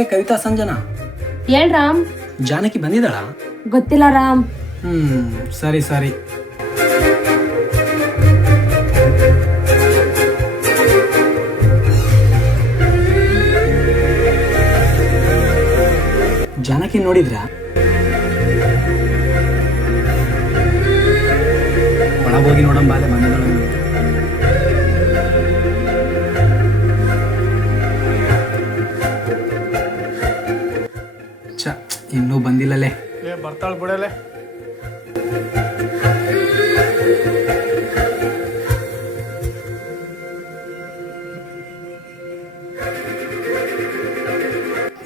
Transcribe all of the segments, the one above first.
ಏ ಕವಿತಾ ಸಂಜನಾ, ಏನ್ ರಾಮ್? ಜಾನಕಿ ಬಂದಿದ್ದಾಳ? ಗೊತ್ತಿಲ್ಲ ರಾಮ್. ಸರಿ ಸರಿ. ಜಾನಕಿ ನೋಡಿದ್ರ? ಒಳಗೋಗಿ ನೋಡಂಬಾಲೆ ಬಂದಿದ್ದಾಳ. ಇನ್ನೂ ಬಂದಿಲ್ಲಲೇ. ಬರ್ತಾಳ ಬಿಡಲೆ.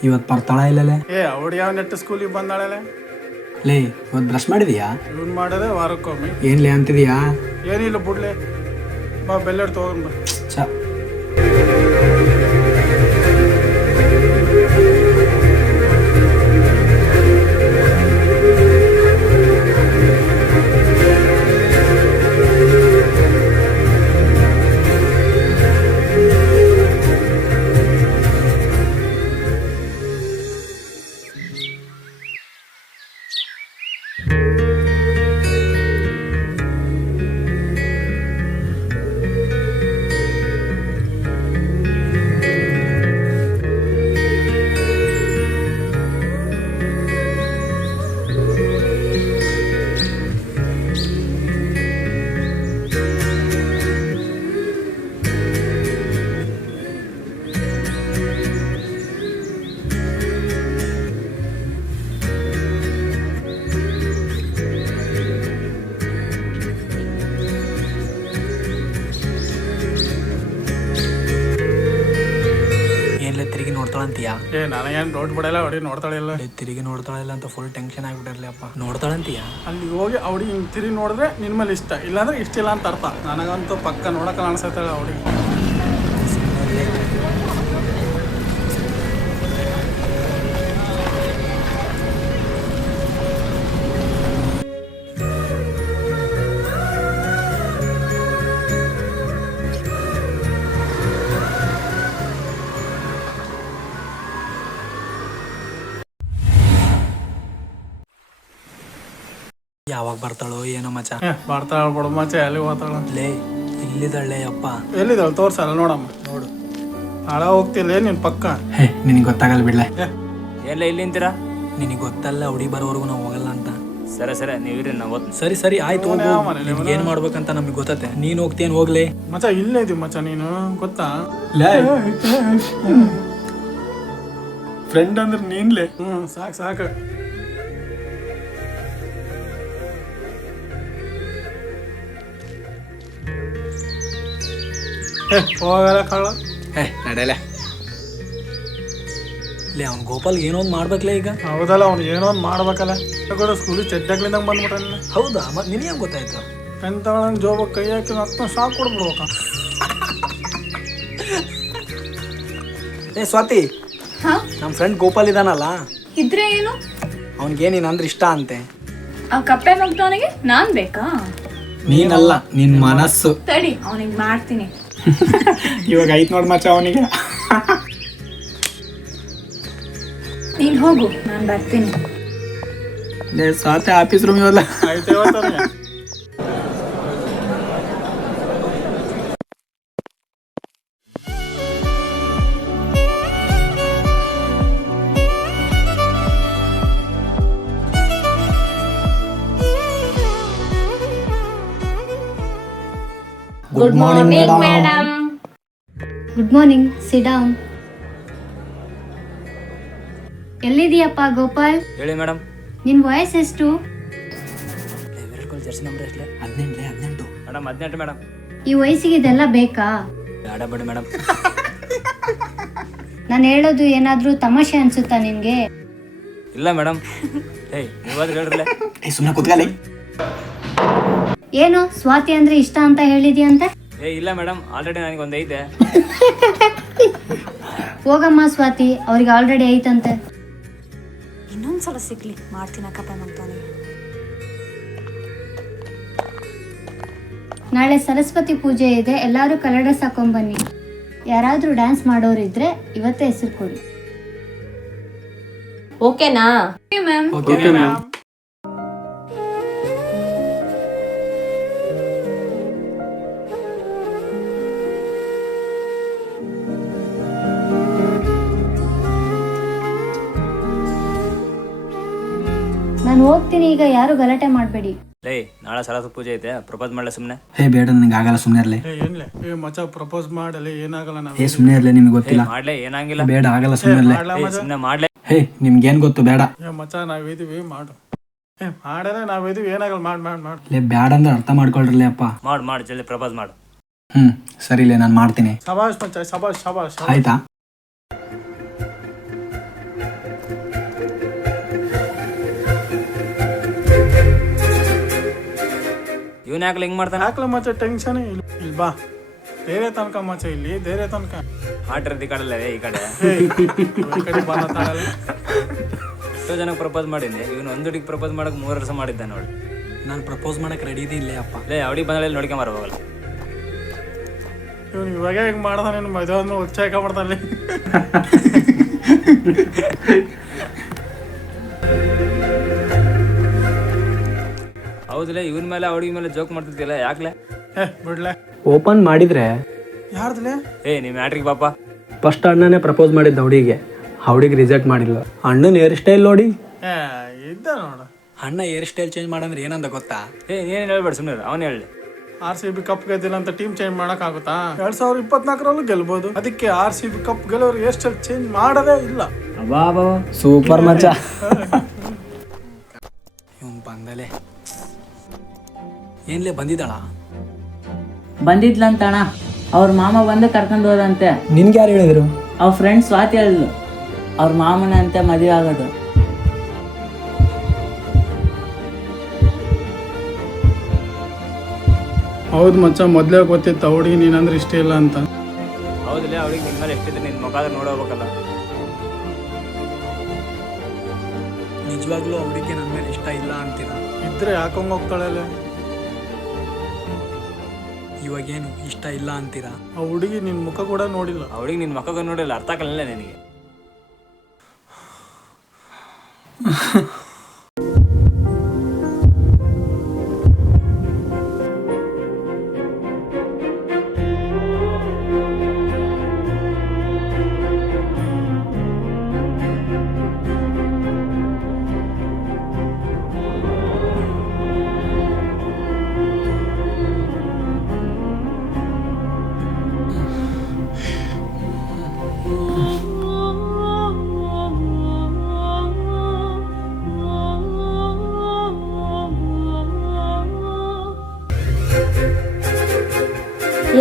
ಇವತ್ತು ಬರ್ತಾಳ ಇಲ್ಲಲೇ? ಅವಳು ಯಾವ ನೆಟ್ ಸ್ಕೂಲಿಗೆ ಬಂದಾಳಲೆ? ಲೇ, ಇವತ್ತು ಬ್ರಷ್ ಮಾಡಿದೀಯಾ? ಇವನ್ ಮಾಡೋದೇ ವಾರಕ್ಕೊಮ್ಮೆ. ಏನ್ಲೇ ಅಂತಿದೀಯಾ? ಏನಿಲ್ಲ ಬಿಡ್ಲೆ, ಬಾ ಬೆಲ್ಲಡ್ ತಗೊಂಡ್ ಬಾ. ತಿರುಗಿ ನೋಡ್ತಾಳಂತೀಯಾ? ನನಗೇನು ಡೌಟ್ ಬಿಡಲ್ಲ, ಅವಡಿ ನೋಡ್ತಾಳಿಲ್ಲ. ತಿರುಗಿ ನೋಡ್ತಾಳಿಲ್ಲ ಅಂತ ಫುಲ್ ಟೆನ್ಷನ್ ಆಗ್ಬಿಟ್ಟಿರ್ಲಿ ಅಪ್ಪ. ನೋಡ್ತಾಳಂತೀಯಾ? ಅಲ್ಲಿ ಹೋಗಿ ಅವಡಿಗೆ ಹಿಂಗೆ ತಿರುಗಿ ನೋಡಿದ್ರೆ ನಿನ್ ಮೇಲೆ ಇಷ್ಟ, ಇಲ್ಲಾಂದ್ರೆ ಇಷ್ಟ ಇಲ್ಲ ಅಂತ ಅರ್ಥ. ನನಗಂತೂ ಪಕ್ಕ ನೋಡಕ್ಕೆ ಅನ್ಸತ್ತಾಳೆ ಅವಡಿಗೆ. ಯಾವಾಗ ಬರ್ತಾಳೋ ಏನೋ ಮಚ. ಬರ್ತಾಳ ಬಿಡು ಮಚ, ಎಲ್ಲಿ ಹೋಗ್ತಾಳ? ಲೇ, ಇಲ್ಲಿದ್ದಾಳೆ ಅಪ್ಪ. ಎಲ್ಲಿದ್ದಾಳ ತೋರ್ಸಲ್ಲ ನೋಡಮ್ಮ. ನೋಡು, ಹಾಳ ಹೋಗ್ತಿಲ್ಲ ನಿನ್ ಪಕ್ಕ. ನಿನಗೆ ಗೊತ್ತಾಗಲ್ಲ ಬಿಡ್ಲೆ. ಎಲ್ಲ ಇಲ್ಲಿ ನಿಂತೀರಾ? ನಿನಗೆ ಗೊತ್ತಲ್ಲ ಹುಡಿ ಬರೋವರೆಗೂ ನಾವು ಹೋಗಲ್ಲ ಅಂತ. ಸರಿ ಸರಿ, ನೀವಿರಿ, ನಾವು ಸರಿ ಸರಿ ಆಯ್ತು, ಏನ್ ಮಾಡ್ಬೇಕಂತ ನಮ್ಗೆ ಗೊತ್ತತೆ. ನೀನ್ ಹೋಗ್ತೇನ್ ಹೋಗ್ಲಿ ಮಚ. ಇಲ್ಲೇ ಇದೀವಿ ಮಚ, ನೀನು ಗೊತ್ತಾ? ಫ್ರೆಂಡ್ ಅಂದ್ರೆ ನೀನ್ಲೆ. ಸಾಕು ಸಾಕು. ಹೋಗಲ್ಲ ಕಳ್ಳ. ನಡೆಯಲ್ಲ. ಅವ್ನು ಗೋಪಾಲ್ ಏನೋ ಒಂದು ಮಾಡ್ಬೇಕಲ್ಲ ಈಗ. ಹೌದಲ್ಲ, ಅವ್ನು ಏನೋ ಒಂದು ಮಾಡ್ಬೇಕಲ್ಲ. ಸ್ಕೂಲಿಗೆ ಚೆಡ್ಡಾಗ್ಲಿಂದ ಬಂದ್ಬಿಟ್ಟಲ್ಲ. ಹೌದಾ? ಮತ್ತೆ ನಿನಗೆ ಹೆಂಗೆ ಗೊತ್ತಾಯ್ತು? ಎಂತವಳನ್ನ ಜೋಬಕ್ಕೆ ಕೈ ಹಾಕಿ ಮತ್ತೆ ಶಾಕ್ ಕೊಡ್ಬಿಡ್ಬೇಕ. ಸ್ವಾತಿ, ನಮ್ಮ ಫ್ರೆಂಡ್ ಗೋಪಾಲ್ ಇದಾನಲ್ಲ, ಇದ್ರೆ ಏನು? ಅವನಿಗೆ ನೀನ್ ಅಂದ್ರೆ ಇಷ್ಟ ಅಂತೆ. ಆ ಕಪ್ಪೆ ಮಗ್ದವನಿಗೆ ನಾನ್ ಬೇಕಾ? ನೀನಲ್ಲ, ನಿನ್ ಮನಸ್ಸು. ತಡಿ, ಅವನಿಗೆ ಮಾಡ್ತೀನಿ. ಇವಾಗ ಐತ್ ನೋಡ್ ಮಚ್ಚ ಅವನಿಗೆ. ನೀನ್ ಹೋಗು, ನಾನ್ ಬರ್ತೀನಿ. ಸ್ವಾತಿ ಆಫೀಸ್ ರೂಮ್ ಇವಲ್ಲ. Good morning, madam. Good morning. Sit down. ಎಲ್ಲಿದೀಯಪ್ಪ ಗೋಪಾಲ್? ಹೇಳಿ ಮೇಡಮ್. ನಿನ್ ವಯಸ್ಸು ಎಷ್ಟು? ಜರ್ಸಿ ನಂಬರ್ ಎಷ್ಟು? 18 ಮೇಡಮ್ 18 ಮೇಡಮ್. ಈ ವಯಸ್ಸಿಗೆ ಇದೆಲ್ಲ ಬೇಕಾ? ಬೇಡ ಬಿಡಿ ಮೇಡಮ್. ನಾನು ಹೇಳೋದು ಏನಾದ್ರೂ ತಮಾಷೆ ಅನ್ಸುತ್ತಾ ನಿನ್ಗೆ? ಇಲ್ಲ ಮೇಡಮ್. ಏಯ್ ನೀವಾದ್ರೂ ಹೇಳ್ರಲ್ಲ. ಸುಮ್ಮನೆ ಕೂತ್ಕೊಳ್ಳಿ. ಏನು ಸ್ವಾತಿ ಅಂದ್ರೆ ಇಷ್ಟ ಅಂತ ಹೇಳಿದ್ಯಂತೆ? ಇಲ್ಲ ಮೇಡಮ್, ಆಲ್ರೆಡಿ ನನಗೆ ಒಂದು ಐತೆ. ಹೋಗಮ್ಮ ಸ್ವಾತಿ, ಅವ್ರಿಗೆ ಆಲ್ರೆಡಿ ಐತಂತೆ. ಇನ್ನೊಂದ್ಸಲ ಸಿಗ್ಲಿ ಮಾಡ್ತೀನಿ ಕಪ್ಪೆ ಮಗ್ದವನಿಗೆ. ನಾಳೆ ಸರಸ್ವತಿ ಪೂಜೆ ಇದೆ, ಎಲ್ಲರೂ ಕಲರ್ ಡ್ರೆಸ್ ಹಾಕೊಂಡ್ಬನ್ನಿ. ಯಾರಾದ್ರೂ ಡ್ಯಾನ್ಸ್ ಮಾಡೋರಿದ್ರೆ ಇವತ್ತೇ ಹೆಸರು ಕೊಡಿ. ಓಕೆನಾ? ಮ್ಯಾಮ್. Okay ma'am. ನಾನು ಹೋಗ್ತೀನಿ ಈಗ, ಯಾರು ಗಲಾಟೆ ಮಾಡಬೇಡಿ. ಲೇ ನಾಳೆ ಸರಸ್ವತಿ ಪೂಜೆ ಐತೆ, ಪ್ರಪೋಸ್ ಮಾಡಲ ಸುಮ್ಮನೆ. ಬೇಡ ನನಗೆ ಆಗಲ್ಲ, ಸುಮ್ಮನೆ ಇರಲಿ. ಏನ್ಲೆ ಮಚ್ಚ ಪ್ರಪೋಸ್ ಮಾಡಲಿ, ಏನಾಗಲ್ಲ. ನಾವು ಸುಮ್ಮನೆ ಇರಲಿ, ನಿಮ್ಗೆ ಗೊತ್ತಿಲ್ಲ. ಮಾಡ್ಲೆ ಏನಾಗಿಲ್ಲ. ಬೇಡ ಆಗಲ್ಲ, ಸುಮ್ಮನೆ ಇರಲಿ. ಸುಮ್ಮನೆ ಮಾಡ್ಲೆ. ನಿಮ್ಗೇನ್ ಗೊತ್ತು, ಬೇಡ. ಮಚ್ಚ ನಾವಿದೀವಿ ಮಾಡು. ಮಾಡಲ್ಲ ನಾವಿದೀವಿ, ಏನಾಗಲ್ಲ. ಮಾಡ್ ಬೇಡ ಅಂದ್ರೆ ಅರ್ಥ ಮಾಡ್ಕೊಳ್ರಲ್ಲ ಅಪ್ಪ. ಮಾಡು ಜಲ್ದಿ ಪ್ರಪೋಸ್ ಮಾಡು. ಸರಿಲೇ, ನಾನು ಮಾಡ್ತೀನಿ. ಶಬಾಷ್ ಮಚ್ಚ, ಶಬಾಷ್. ಆಯ್ತಾ? ಇವನ್ ಯಾಕಲ ಹಿಂಗ್ ಮಾಡ್ತಾನೆ? ಯಾಕಲ ಮಚ್ಚ ಟೆನ್ಷನ್ ಇಲ್ಲಿ ಬಾ. ಬೇರೆ ತನಕ ಮಚ್ಚ, ಇಲ್ಲಿ ಬೇರೆ ತನಕ ಆಟಿರದಿ ಕಡಲ್ಲ ಈ ಕಡೆ. ಈ ಕಡೆ ಬಂದ ಎಷ್ಟೋ ಜನಕ್ಕೆ ಪ್ರಪೋಸ್ ಮಾಡಿದ್ದೆ, ಇವನು ಒಂದುಡಿಗೆ ಪ್ರಪೋಸ್ ಮಾಡಕ್ 3 ವರ್ಷ ಮಾಡಿದ್ದ ನೋಡಿ. ನಾನು ಪ್ರಪೋಸ್ ಮಾಡಕ್ ರೆಡಿ ಇಲ್ಲೇ ಅಪ್ಪ. ಲೇ ಅವಡಿಗೆ ಬಂದ್ರೆ ನೋಡ್ಕೊಂಬಾರ ಹೋಗಲ್ಲ. ಇವನು ಇವಾಗ ಹೆಂಗ್ ಮಾಡ್ತಾನೆ, ಮದುವೆ ಅಂದ್ರೆ ಉಚ್ಚಾಕ ಮಾಡ್ತಾನೆ. ಹೌದಲ್ಲ, ಇವನ್ ಮೇಲೆ ಅವಡಿ ಮೇಲೆ ಜೋಕ್ ಮಾಡ್ತಿದ್ದಿಲ್ಲ, ಯಾಕ್ಲೆ? ಬಿಡ್ಲೆ. ಓಪನ್ ಮಾಡಿದ್ರೆ ಯಾರ್ದಲೆ? ನೀ ಮ್ಯಾಟ್ರಿಗೆ ಪಾಪ. ಫಸ್ಟ್ ಅಣ್ಣನೇ ಪ್ರಪೋಸ್ ಮಾಡಿದ್ದ ಹುಡುಗಿಗೆ ರಿಜೆಕ್ಟ್ ಮಾಡಿಲ್ಲ. ಅಣ್ಣನ ಹೇರ್ ಸ್ಟೈಲ್ ನೋಡಿ. ಇದ್ದ ನೋಡು. ಅಣ್ಣ ಹೇರ್ ಸ್ಟೈಲ್ ಚೇಂಜ್ ಮಾಡಂದ್ರೆ ಏನಂದ ಗೊತ್ತಾ? ನೀನೇನು ಹೇಳ್ಬೇಡ, ಸುಮ್ಮನೆ ಅವನು ಹೇಳಿ. RCB ಕಪ್ ಗೆದ್ದಿಲ್ಲ ಅಂತ ಟೀಮ್ ಚೇಂಜ್ ಮಾಡಕ್ ಆಗುತ್ತಾ? 2024ರಲ್ಲೂ ಗೆಲ್ಬಹುದು. ಅದಕ್ಕೆ RCB ಕಪ್ ಗೆಲ್ಲೋರು ಎಷ್ಟು ಚೇಂಜ್ ಮಾಡದೇ ಇಲ್ಲ. ಸೂಪರ್ ಮಚ್ಚ. ಇವನ್ ಬಂದಲೆ ಏನ್ಲೇ ಬಂದಿದ್ದಾಳ? ಬಂದಿದ್ಲಂತಣ, ಅವ್ರ ಮಾಮ ಬಂದು ಕರ್ಕೊಂಡು ಹೋದಂತೆ. ನಿನ್ಗೆ ಯಾರು ಹೇಳಿದ್ರು? ಅವ್ರ ಫ್ರೆಂಡ್ ಸ್ವಾತಿ ಹೇಳಿದ್ಲು, ಅವ್ರ ಮಾಮನ ಅಂತೆ ಮದುವೆ ಆಗೋದು. ಹೌದು ಮಚ್ಚ, ಮೊದ್ಲೇ ಗೊತ್ತಿತ್ತು ಹುಡುಗಿ ನೀನಂದ್ರೆ ಇಷ್ಟ ಇಲ್ಲ ಅಂತ. ಹೌದಿಲ್ಲ, ಅವಳಿಗೆ ನಿನ್ನ ಮೇಲೆ ಎಷ್ಟಿದ್ರೆ ನಿನ್ನ ಮುಖಾದ್ರೆ ನೋಡೋಬೇಕಲ್ಲ. ನಿಜವಾಗ್ಲೂ ಅವಳಿಗೆ ನನ್ನ ಮೇಲೆ ಇಷ್ಟ ಇಲ್ಲ ಅಂತೀರ? ಇದ್ರೆ ಯಾಕೊಂಗ್ ಹೋಗ್ತಾಳೆ? ಇವಾಗೇನು ಇಷ್ಟ ಇಲ್ಲ ಅಂತೀರಾ? ಆ ಹುಡುಗಿ ನಿನ್ ಮುಖ ಕೂಡ ನೋಡಿಲ್ಲ. ಅವಳಿಗೆ ನಿನ್ನ ಮುಖಕ್ಕೆ ನೋಡಿಲ್ಲ, ಅರ್ಥ ಆಗಲಿಲ್ಲ ನಿನಗೆ.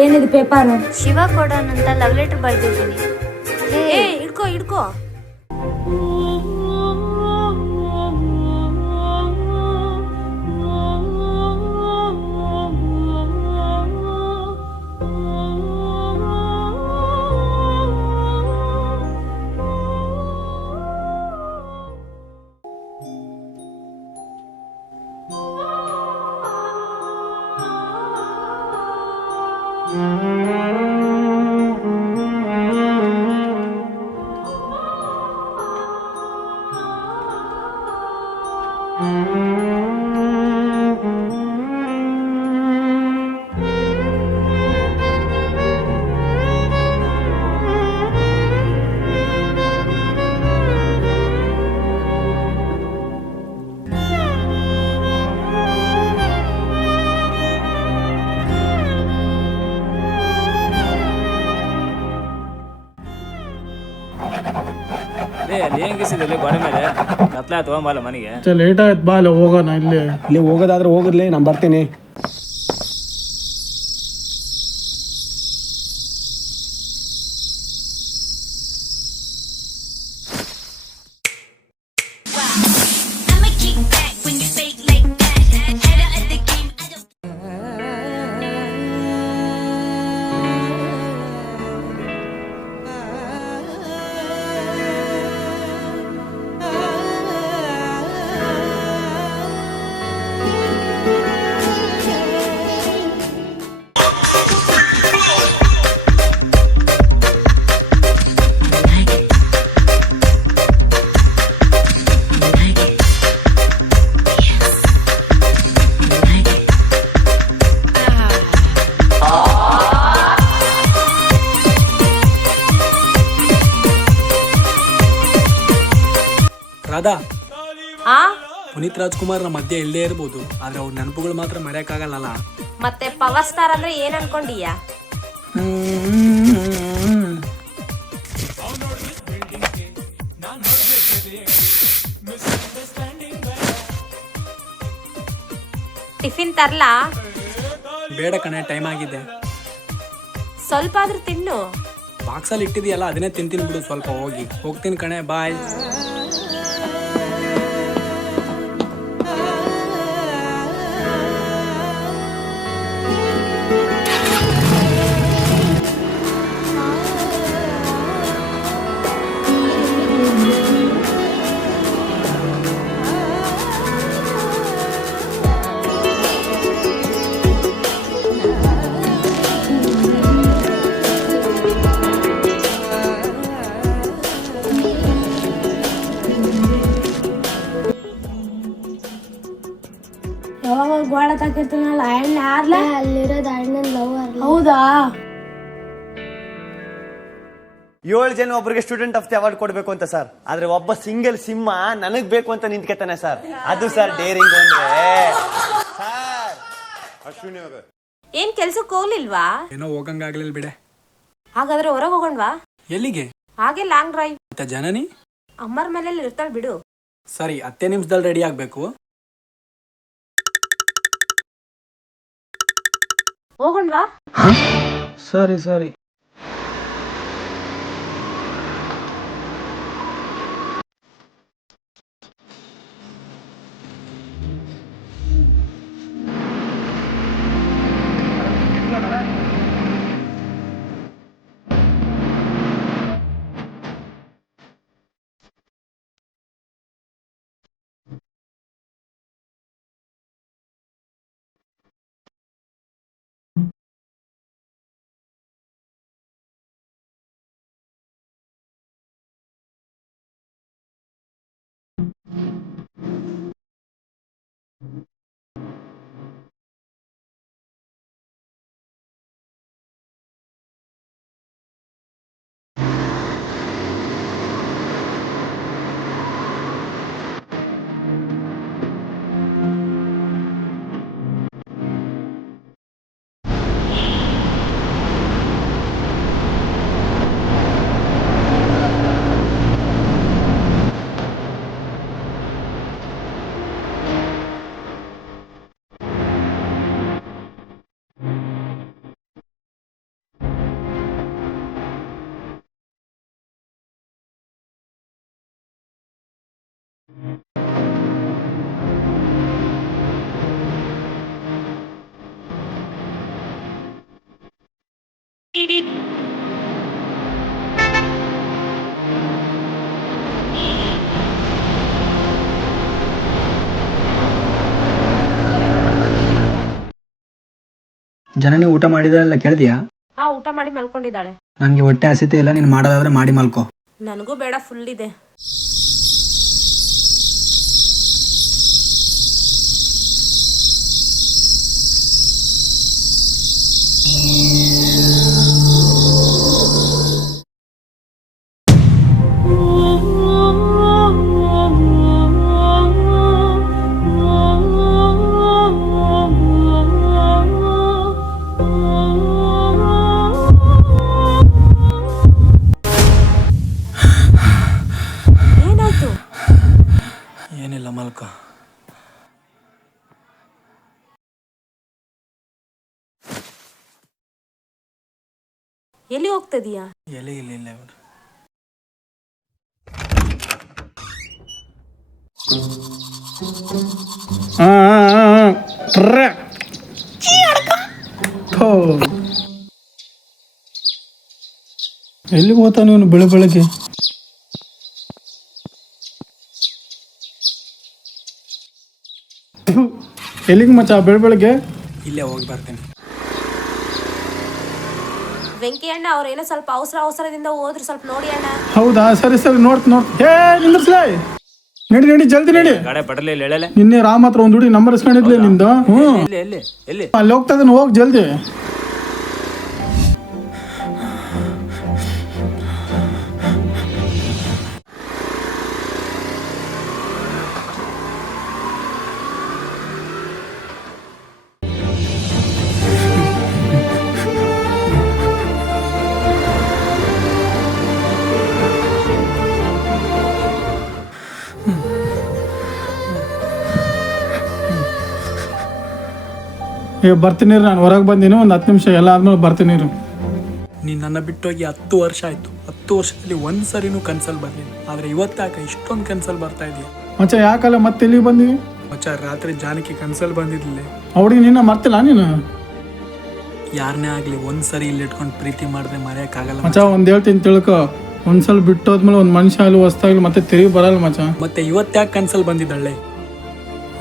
ಏನಿದು ಪೇಪರು? ಶಿವ ಕೊಡೋನಂತ ಲವ್ ಲೆಟರ್ ಬರ್ದಿದ್ದೀನಿ. ಇಡ್ಕೋ. ಅಲ್ಲಿ ಏನ್ ಕಿಸಿದಲ್ಲಿ ಗೋಡೆ ಮೇಲೆ ಕತ್ಲ ತಗೊಂಬಲ್ಲ ಮನೆಗೆ. ಲೇಟ್ ಆಯ್ತು, ಬಾ ಅಲ್ಲಿ ಹೋಗೋಣ. ಇಲ್ಲಿ ಹೋಗೋದಾದ್ರೆ ಹೋಗಿರ್ಲಿ, ನಾನು ಬರ್ತೀನಿ. ರಾಧಾ, ಆ ಪುನೀತ್ ರಾಜ್ಕುಮಾರ್ ನಮ್ಮ ಮಧ್ಯೆ ಇಲ್ಲದೆ ಇರ್ಬೋದು, ಆದ್ರೆ ಅವ್ರ ನೆನಪುಗಳು ಮಾತ್ರ ಮರೆಯಕ್ಕಾಗಲ್ಲ. ಮತ್ತೆ ಪವರ್ ಸ್ಟಾರ್ ಅಂದ್ರೆ ಏನ್ ಅನ್ಕೊಂಡಿಯಾ? ಟಿಫಿನ್ ತರ್ಲಾ? ಬೇಡ ಕಣೆ, ಟೈಮ್ ಆಗಿದೆ. ಸ್ವಲ್ಪ ಆದ್ರೂ ತಿನ್ನು. ಬಾಕ್ಸಲ್ಲಿ ಇಟ್ಟಿದೆಯಲ್ಲ ಅದನ್ನೇ ತಿಂತೀನಿ ಬಿಡು. ಸ್ವಲ್ಪ ಹೋಗ್ತೀನಿ ಕಣೆ, ಬಾಯ್. ಯಾವಾಗ ಗೋಳ ತಾಕಿರ್ತಾನಲ್ಲ ಅಣ್ಣ ಆರ್ಲ ಅಲ್ಲಿರೋದು ಅಣ್ಣನ ಲವ್. ಹೌದಾ? 7 ಜನ ಒಬ್ಬರಿಗೆ ಸ್ಟೂಡೆಂಟ್ ಆಫ್ ದಿ ಅವಾರ್ಡ್ ಕೊಡ್ಬೇಕು ಅಂತ ಸರ್, ಆದ್ರೆ ಒಬ್ಬ ಸಿಂಗಲ್ ಸಿಂಹ ನನಗ್ ಬೇಕು ಅಂತ ನಿಂತ್ಕೆತಾನೆ ಸರ್. ಅದು ಸರ್ ಡೇರಿಂಗ್ ಅಂದ್ರೆ. ಅಶ್ವಿನಿ ಅವರೇ, ಏನ್ ಕೆಲ್ಸಕ್ಕೆ ಹೋಗ್ಲಿಲ್ವಾ? ಏನೋ ಹೋಗಂಗಾಗ್ಲಿಲ್ಲ ಬಿಡೆ. ಹಾಗಾದ್ರೆ ಹೊರಗೆ ಹೋಗೋಣವಾ? ಎಲ್ಲಿಗೆ? ಹಾಗೆ ಲಾಂಗ್ ಡ್ರೈವ್. ಮತ್ತೆ ಜನನಿ ಅಮ್ಮರ ಮನೇಲಿ ಇರ್ತಾಳ ಬಿಡು. ಸರಿ, 10 ನಿಮಿಷದಲ್ಲಿ ರೆಡಿ ಆಗ್ಬೇಕು. ಹೋಗೋಣವಾ? ಸರಿ. ಜನನಿ ಊಟ ಮಾಡಿದಲ್ಲ, ಕೇಳಿದ್ಯಾ? ಊಟ ಮಾಡಿ ಮಲ್ಕೊಂಡಿದ್ದಾಳೆ. ನನಗೆ ಹೊಟ್ಟೆ ಹಸಿತೆ ಇಲ್ಲ, ನೀನು ಮಾಡೋದಾದ್ರೆ ಮಾಡಿ ಮಲ್ಕೋ. ನನಗೂ ಬೇಡ, ಫುಲ್ ಇದೆ. ಏನಿಲ್ಲ, ಮಲ್ಕೋ. ಎಲ್ಲಿ ಹೋಗ್ತದೀಯಾ? ಎಲ್ಲಿ ಇಲ್ಲ ಇವ್ರು. ಎಲ್ಲಿಗೆ ಹೋಗ್ತಾನೆ ಇವನು ಬೆಳಗ್ಗೆ? ಎಲ್ಲಿಗೆ ಮಚ್ಚ ಬೆಳಗ್ಗೆ? ಇಲ್ಲೇ ಹೋಗಿ ಬರ್ತೀನಿ. ವೆಂಕಿ ಅಣ್ಣ ಅವ್ರೇನೋ ಸ್ವಲ್ಪ ಅವಸರದಿಂದ ಹೋದ್ರು, ಸ್ವಲ್ಪ ನೋಡಿ ಅಣ್ಣ. ಹೌದಾ? ಸರಿ ನೋಡ್ತ ಹೇ ನಿಂದ್ರಸ್ಲೇ, ನಡಿ ಜಲ್ದಿ ನಡಿ. ಗಾಡಿ ಪಡಲಿ ಎಳೆಲೆ. ನಿನ್ನೆ ರಾಮ್ ಹತ್ರ ಒಂದು ಹುಡುಗಿ ನಂಬರ್ ಇಸ್ಕೊಂಡಿದ್ಲೆ ನಿಂದು. ಎಲ್ಲಿ ಅಲ್ಲಿ ಹೋಗ್ತಾ ಇದ್ದಾನೆ, ಹೋಗಿ ಜಲ್ದಿ. ಈಗ ಬರ್ತೀನಿ, ನಾನು ಹೊರಗೆ ಬಂದೀನಿ, ಒಂದು 10 ನಿಮಿಷ ಎಲ್ಲ ಆದ್ಮೇಲೆ ಬರ್ತೀನಿ. ನೀನು ನನ್ನ ಬಿಟ್ಟೋಗಿ 10 ವರ್ಷ ಆಯಿತು. 10 ವರ್ಷದಲ್ಲಿ ಒಂದು ಸರಿನೂ ಕನ್ಸಲ್ ಬರಲಿಲ್ಲ. ಆದರೆ ಇವತ್ತಾಕ ಇಷ್ಟೊಂದು ಕನ್ಸಲ್ ಬರ್ತಾ ಇದೆಯಾ ಮಚ್ಚ? ಯಾಕಲ್ಲ ಮತ್ತೆ ಇಲ್ಲಿ ಬಂದಿವಿ? ಮಚ್ಚ, ರಾತ್ರಿ ಜಾನಕಿ ಕನ್ಸಲ್ ಬಂದಿದ್ದಿಲ್ಲ. ಅವಳಿಗೆ ನಿನ್ನ ಮರ್ತಿಲ್ಲ ನೀನು? ಯಾರನ್ನೇ ಆಗಲಿ ಒಂದು ಸರಿ ಇಲ್ಲಿ ಇಟ್ಕೊಂಡು ಪ್ರೀತಿ ಮಾಡಿದ್ರೆ ಮರೆಯೋಕ್ಕಾಗಲ್ಲ ಮಚ್ಚ. ಒಂದು ಹೇಳ್ತೀನಿ ತಿಳ್ಕೊ, ಒಂದ್ಸಲ ಬಿಟ್ಟೋದ್ಮೇಲೆ ಒಂದು ಮನುಷ್ಯ ಅಲ್ಲಿ ಹೊಸ್ತಾಗ್ಲಿ ಮತ್ತೆ ತಿರುಗಿ ಬರಲ್ಲ ಮಚ್ಚ. ಮತ್ತೆ ಇವತ್ತ್ಯಾಕೆ ಕನ್ಸಲ್ ಬಂದಿದ್ದಾಳೆ?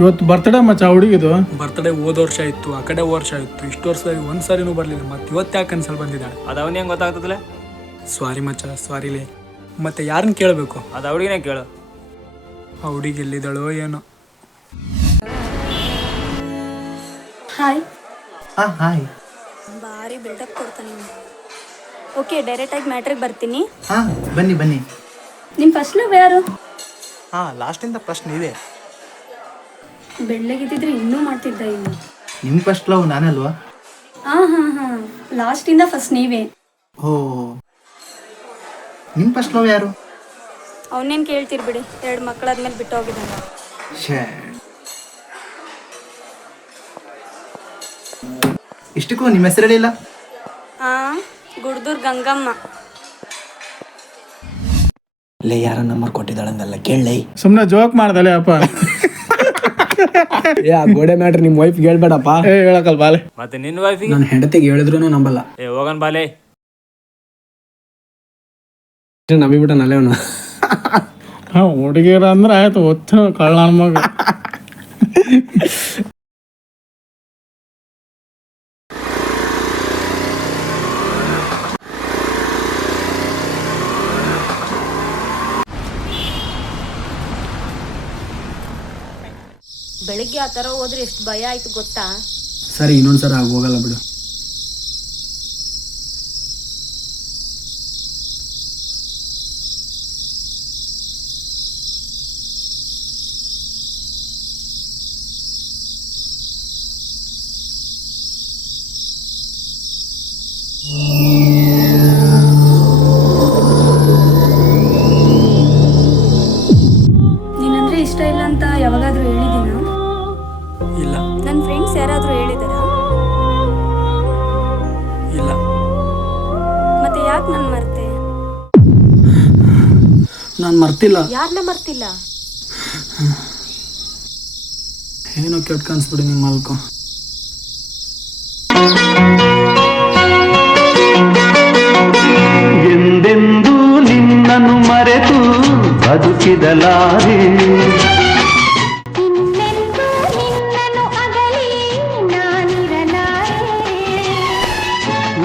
ಇವತ್ತು ಬರ್ತಡೇ ಮಚ್ಚ ಹುಡುಗಿದು. ಬರ್ತಡೇ ಹೋದ ವರ್ಷ ಇತ್ತು, ಆ ಕಡೆ ವರ್ಷ ಇತ್ತು, ಇಷ್ಟು ವರ್ಷದಲ್ಲಿ ಒಂದು ಸರಿನೂ ಬರಲಿಲ್ಲ. ಮತ್ತೆ ಇವತ್ತ್ಯಾಕೆ ಕನ್ಸಲ್ ಬಂದಿದ್ದಾಳೆ? ಅದು ಅವನಿಗೆ ಹೆಂಗೆ ಗೊತ್ತಾಗ್ತದಲ್ಲ? ಸಾರಿ ಮಚ್ಚ, ಸಾರಿಲೇ. ಮತ್ತೆ ಯಾರನ್ನ ಕೇಳಬೇಕು? ಅದು ಅವಳಿಗೆ ಕೇಳು. ಆ ಹುಡುಗಿ ಎಲ್ಲಿದ್ದಾಳೋ ಏನೋ. ಹಾಯ್. ಹಾಯ್. ಭಾರಿ ಬಿಲ್ಡಪ್ ಕೊಡ್ತಾನೆ. ಓಕೆ, ಡೈರೆಕ್ಟಾಗಿ ಮ್ಯಾಟ್ರಿಗೆ ಬರ್ತೀನಿ. ಬನ್ನಿ ಬನ್ನಿ. ನಿಮ್ಮ ಫಸ್ಟ್ ಲವ್ ಯಾರು? ಲಾಸ್ಟಿಂದ ಫಸ್ಟ್ ನೀವೇ. ಬೆಳ್ಳಗಿದ್ದಿದ್ರೆ ಇನ್ನೂ ಮಾಡ್ತಿದ್ದ ಇನ್ನು. ನಿಮ್ಮ ಫಸ್ಟ್ ಲವ್ ನಾನಲ್ವಾ? ಹಾಂ, ಲಾಸ್ಟಿಂದ ಫಸ್ಟ್ ನೀವೇ. ಓ, ನಿಮ್ಮ ಫಸ್ಟ್ ಲವ್ ಯಾರು? ಅವನೇನು ಕೇಳ್ತೀರಿ ಬಿಡಿ, 2 ಮಕ್ಕಳಾದ್ಮೇಲೆ ಬಿಟ್ಟು ಹೋಗಿದ್ದಾನೆ. ಶೇ, ಇಷ್ಟಕ್ಕೂ ನಿಮ್ಮ ಹೆಸರು ಹೇಳಿಲ್ಲ? ಗುಡ್ದೂರ್ ಗಂಗಮ್ಮ. ಲೇ, ಯಾರ ನಂಬರ್ ಕೊಟ್ಟಿದ್ದಾಳಂದಲ್ಲ ಕೇಳಲೇ. ಸುಮ್ಮನೆ ಜೋಕ್ ಮಾಡ್ದಲೆ ಅಪ್ಪ. ಆ ಗೋಡೆ ಮ್ಯಾಟ್ರ್ ನಿಮ್ಮ ವೈಫ್ಗೆ ಹೇಳ್ಬೇಡಪ್ಪ. ಹೇಳಕಲ್ ಬಾಲೆ. ಮತ್ತೆ ನಿನ್ನ ವೈಫಿಗೆ ನನ್ನ ಹೆಂಡತಿಗೆ ಹೇಳಿದ್ರು ನಂಬಲ್ಲ. ಹೋಗನ್ ಬಾಲೆ. ನಂಬಿಬಿಟ್ಟ ನಲ್ಲೇವನು. ಹುಡುಗಿರ ಅಂದ್ರೆ ಆಯ್ತು, ಒತ್ತು ಕಳ್ಳ ಮಗ. ಬೆಳಿಗ್ಗೆ ಆ ಥರ ಹೋದ್ರೆ ಎಷ್ಟು ಭಯ ಆಯ್ತು ಗೊತ್ತಾ? ಸರಿ, ಇನ್ನೊಂದ್ಸಲ ಆಗ ಹೋಗಲ್ಲ ಬಿಡು. ನೀನಂದ್ರೆ ಇಷ್ಟ ಇಲ್ಲ ಅಂತ ಯಾವಾಗಾದ್ರೂ ಹೇಳಿದ್ದೀನ? ಇಲ್ಲ. ನನ್ನ ಫ್ರೆಂಡ್ಸ್ ಯಾರಾದ್ರೂ ಹೇಳಿದಾರಾ? ಇಲ್ಲ. ಮತ್ತೆ ಯಾಕೆ ನಾನು ಮರ್ತೆ? ನಾನು ಮರ್ತಿಲ್ಲ. ಯಾರನ್ನ ಮರ್ತಿಲ್ಲ? ಏನೋ ಕೆಟ್ಟ ಕನ್ಸ್ಬಿಡಿ ನಿಮ್ಮ ಮಲ್ಕೋ. ಎಂದೆಂದೂ ನಿನ್ನನ್ನು ಮರೆತು ಬದುಕಿದಲಾರೆ.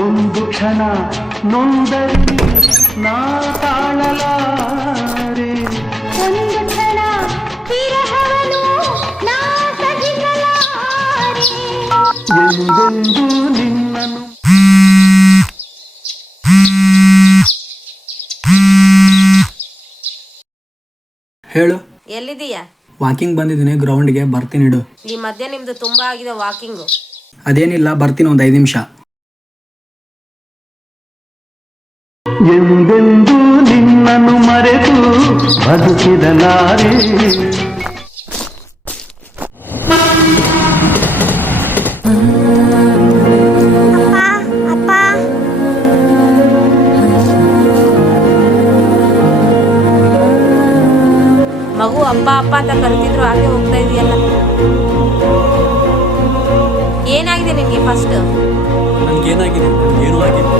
ಒಂದು ಕ್ಷಣ ನೊಂದರಿ ನಾ ತಾಳಲಾರೆ. ಒಂದು ಕ್ಷಣ ವಿರಹವನ್ನು ನಾ ಸಹಿಸಲಾರೆ. ಎಂದೆಂದೂ ನಿನ್ನನ್ನು. ಹೇಳು. ಎಲ್ಲಿದೀಯಾ? ವಾಕಿಂಗ್ ಬಂದಿದ್ದೀನಿ, ಗ್ರೌಂಡ್ಗೆ ಬರ್ತೀನಿ ಇಡು. ಈ ಮಧ್ಯೆ ನಿಮ್ದು ತುಂಬಾ ಆಗಿದೆ ವಾಕಿಂಗು. ಅದೇನಿಲ್ಲ, ಬರ್ತೀನಿ ಒಂದು 5 ನಿಮಿಷ. ಎಂದೆಂದೂ ನಿನ್ನನ್ನು ಮರೆತು ಬದುಕಿದಲಾರೆ. ಮಗು ಅಪ್ಪ ಅಪ್ಪ ಅಂತ ಕರಿತಿದ್ರು, ಹಾಗೆ ಹೋಗ್ತಾ ಇದೆಯಲ್ಲ. ಏನಾಗಿದೆ ನಿನ್ಗೆ ಫಸ್ಟ್? ನನಗೇನಾಗಿದೆ? ಏನೂ ಆಗಿದೆ.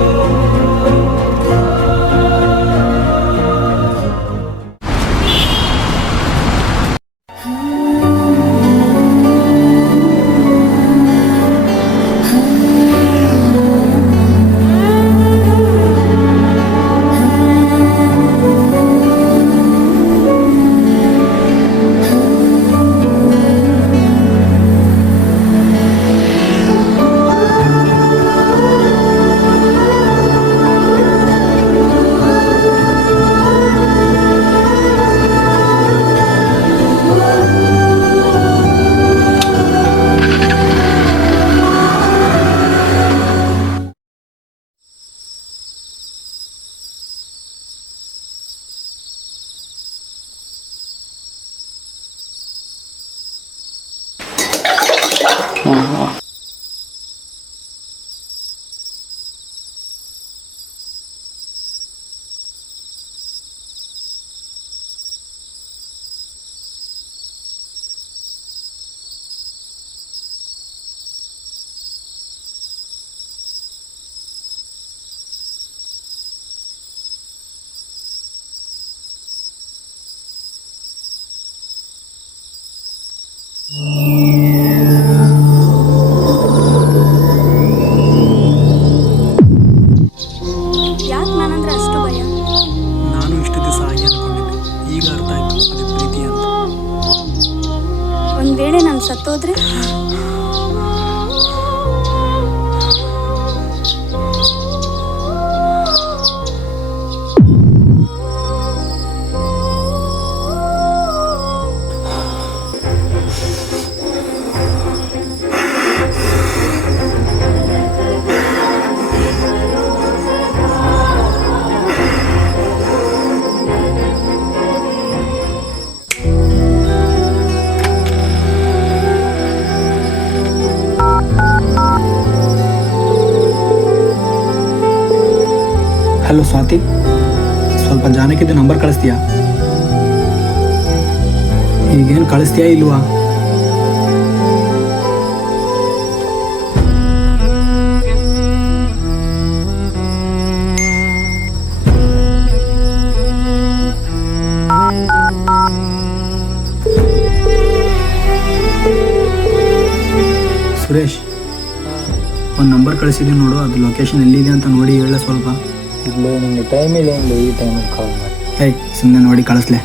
ಸತ್ತೋದ್ರೆ? ಹಲೋ ಸ್ವಾತಿ, ಸ್ವಲ್ಪ ಜಾನಕಿದ್ದು ನಂಬರ್ ಕಳಿಸ್ತೀಯಾ? ಈಗೇನು ಕಳಿಸ್ತೀಯಾ ಇಲ್ವಾ? ಸುರೇಶ್, ಒಂದು ನಂಬರ್ ಕಳಿಸಿದ್ದೀನಿ ನೋಡು, ಅದು ಲೊಕೇಶನ್ ಎಲ್ಲಿದೆ ಅಂತ ನೋಡಿ ಹೇಳ ಸ್ವಲ್ಪ. ಇಲ್ಲ ನಿಮಗೆ ಟೈಮ್ ಇಲ್ಲ ಇಲ್ಲ, ಈ ಟೈಮಿಗೆ ಕಾಲ್ ಮಾಡಿ. ಏಯ್ ಸುಮ್ಮನೆ ನೋಡಿ ಕಳಿಸ್ಲೆ.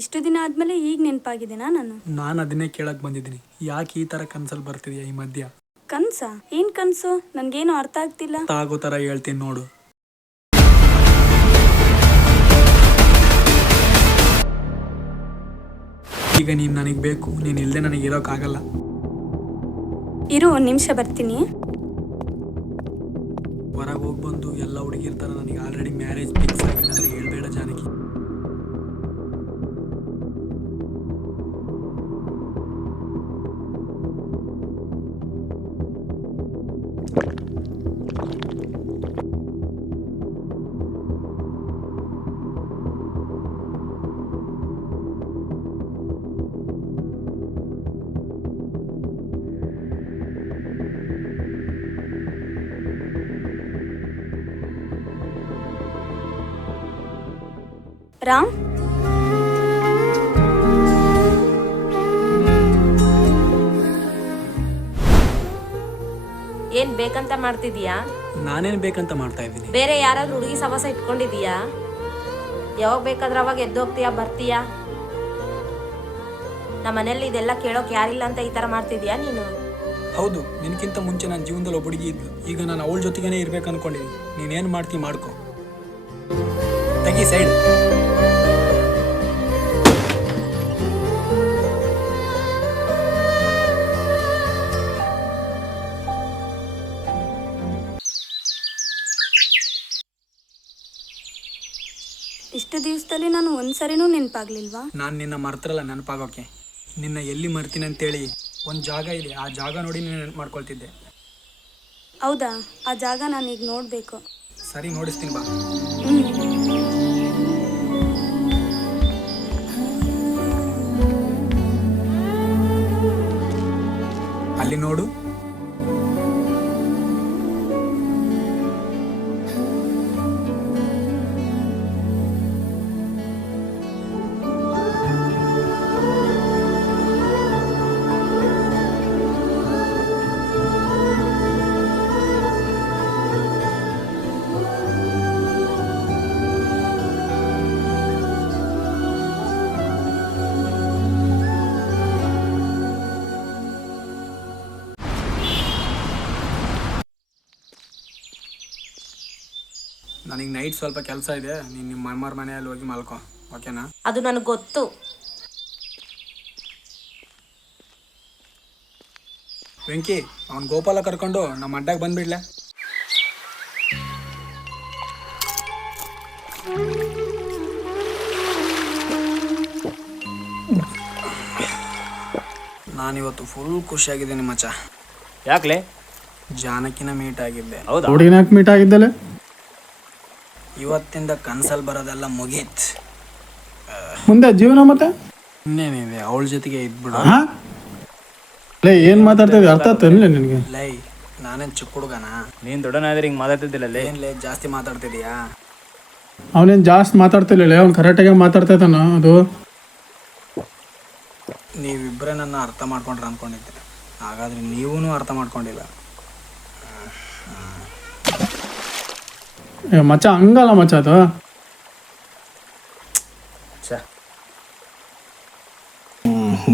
ಇಷ್ಟು ದಿನ ಆದ್ಮೇಲೆ ಈಗ ನೆನಪಾಗಿದ್ದೀನಾ ನಾನು? ನಾನು ಅದನ್ನೇ ಕೇಳಕ್ ಬಂದಿದ್ದೀನಿ, ಯಾಕೆ ಈ ತರ ಕನ್ಸಲ್ಲಿ ಬರ್ತಿದ್ಯಾ ಈ ಮಧ್ಯ? ಕನ್ಸ? ಏನ್ ಕನ್ಸು? ನನ್ಗೇನು ಅರ್ಥ ಆಗ್ತಿಲ್ಲ. ಆಗೋ ತರ ಹೇಳ್ತೀನಿ ನೋಡು. ಈಗ ನೀನ್ ನನಗ್ ಬೇಕು, ನೀನ್ ಇಲ್ದೆ ನನಗೆ ಇರೋಕ್ಕಾಗಲ್ಲ. ಇರು, ಒಂದ್ ನಿಮಿಷ ಬರ್ತೀನಿ. ಹೊರಗೆ ಹೋಗಿ ಬಂದು ಎಲ್ಲ ಹುಡುಗಿರ್ತಾರ, ನನಗೆ ಆಲ್ರೆಡಿ ಮ್ಯಾರೇಜ್ ಫಿಕ್ಸ್ ಆಗಿದೆ ಅಂತ ಹೇಳ್ಬೇಡ ಜಾನಕಿ. ರಾಮ್, ಏನ್ ಬೇಕಂತ ಮಾಡ್ತಿದೀಯಾ? ನಾನೇನ್ ಬೇಕಂತ ಮಾಡ್ತಾ ಇದ್ದೀನಿ? ಬೇರೆ ಯಾರಾದ್ರೂ ಹುಡುಗಿ ಸವಾಸ ಇಟ್ಕೊಂಡಿದೀಯಾ? ಯಾವಾಗ ಬೇಕಾದ್ರೆ ಅವಾಗ ಎದ್ದು ಹೋಗ್ತೀಯಾ, ಬರ್ತೀಯಾ? ನಮ್ಮ ಮನೇಲಿ ಇದೆಲ್ಲ ಕೇಳೋಕ್ ಯಾರಿಲ್ಲ ಅಂತ ಈ ತರ ಮಾಡ್ತಿದ್ಯಾ ನೀನು? ಹೌದು, ನಿನ್ಕಿಂತ ಮುಂಚೆ ನನ್ನ ಜೀವನದಲ್ಲಿ ಒಬ್ಬ ಹುಡುಗಿ ಇದ್ಲು. ಈಗ ನಾನು ಅವಳ ಜೊತೆಗೇನೆ ಇರ್ಬೇಕು ಅನ್ಕೊಂಡಿದ್ದೀನಿ. ನೀನೇನು ಮಾಡ್ತೀವಿ ಮಾಡ್ಕೊ. ತೆಗಿ ಸೈಡ್. ಇಷ್ಟು ದಿವಸದಲ್ಲಿ ನಾನು ಒಂದ್ಸರಿನೂ ನೆನಪಾಗ್ಲಿಲ್ವಾ? ನಾನು ನಿನ್ನ ಮರ್ತರಲ್ಲ ನೆನಪಾಗೋಕೆ. ನಿನ್ನ ಎಲ್ಲಿ ಮರ್ತೀನಿ ಅಂತೇಳಿ ಒಂದು ಜಾಗ ಇದೆ, ಆ ಜಾಗ ನೋಡಿ ನೀನು ನೆನಪು ಮಾಡ್ಕೊಳ್ತಿದ್ದೆ. ಹೌದಾ? ಆ ಜಾಗ ನಾನೀಗ ನೋಡಬೇಕು. ಸರಿ, ನೋಡಿಸ್ತೀನಿ ಬಾ. ಅಲ್ಲಿ ನೋಡು. ನನಗೆ ನೈಟ್ ಸ್ವಲ್ಪ ಕೆಲಸ ಇದೆ, ನೀನು ನಿಮ್ಮ ಅಮ್ಮರ ಮನೆಯಲ್ಲಿ ಹೋಗಿ ಮಲ್ಕೊ, ಓಕೆನಾ? ಅದು ನನಗೆ ಗೊತ್ತು. ವೆಂಕಿ, ಅವ್ನು ಗೋಪಾಲ ಕರ್ಕೊಂಡು ನಮ್ಮ ಅಡ್ಡಾಗ ಬಂದ್ಬಿಡ್ಲೆ. ನಾನಿವತ್ತು ಫುಲ್ ಖುಷಿಯಾಗಿದ್ದೀನಿ ಮಚ್ಚ. ಯಾಕ್ಲೆ? ಜಾನಕಿನ ಮೀಟ್ ಆಗಿದ್ದೆ. ಹೌದಾ? ಹುಡುಗಿನಾಕ್ ಮೀಟ್ ಆಗಿದ್ದಲೆ. ಇವತ್ತಿಂದ ಕನ್ಸಲ್ಲಿ ಬರೋದೆಲ್ಲ ಮುಗೀತ್. ಮುಂದೆ ಜೀವನ ಮತ್ತೆ ಇನ್ನೇನಿದೆ, ಅವಳ ಜೊತೆಗೆ ಇದ್ಬಿಡು. ಲೇ, ಏನ್ ಮಾತಾಡ್ತಾ ಇದ್ದೆ? ಅರ್ಥ ಆಗ್ತಿಲ್ಲ ನಿನಗೆ? ಲೈ, ನಾನೇನು ಚಿಕ್ಕ ಹುಡುಗನಾ? ನೀನು ದೊಡ್ಡನಾದ್ರೆ ಹಿಂಗೆ ಮಾತಾಡ್ತಿದ್ದಿಲ್ಲಲೇ. ಏನ್ಲೇ ಜಾಸ್ತಿ ಮಾತಾಡ್ತಿದೀಯಾ? ಅವನೇನು ಜಾಸ್ತಿ ಮಾತಾಡ್ತಿಲ್ಲ, ಅವ್ನು ಕರೆಕ್ಟಾಗಿ ಮಾತಾಡ್ತಾ ಇದ್ದಾನ. ಅದು ನೀವಿಬ್ಬರೇ ನನ್ನ ಅರ್ಥ ಮಾಡ್ಕೊಂಡ್ರೆ ಅಂದ್ಕೊಂಡಿದ್ದೆ, ಹಾಗಾದ್ರೆ ನೀವೂ ಅರ್ಥ ಮಾಡ್ಕೊಂಡಿಲ್ಲ. ಮಚ್ಚ ಹಂಗಲ್ಲ ಮಚ್ಚ, ಅದು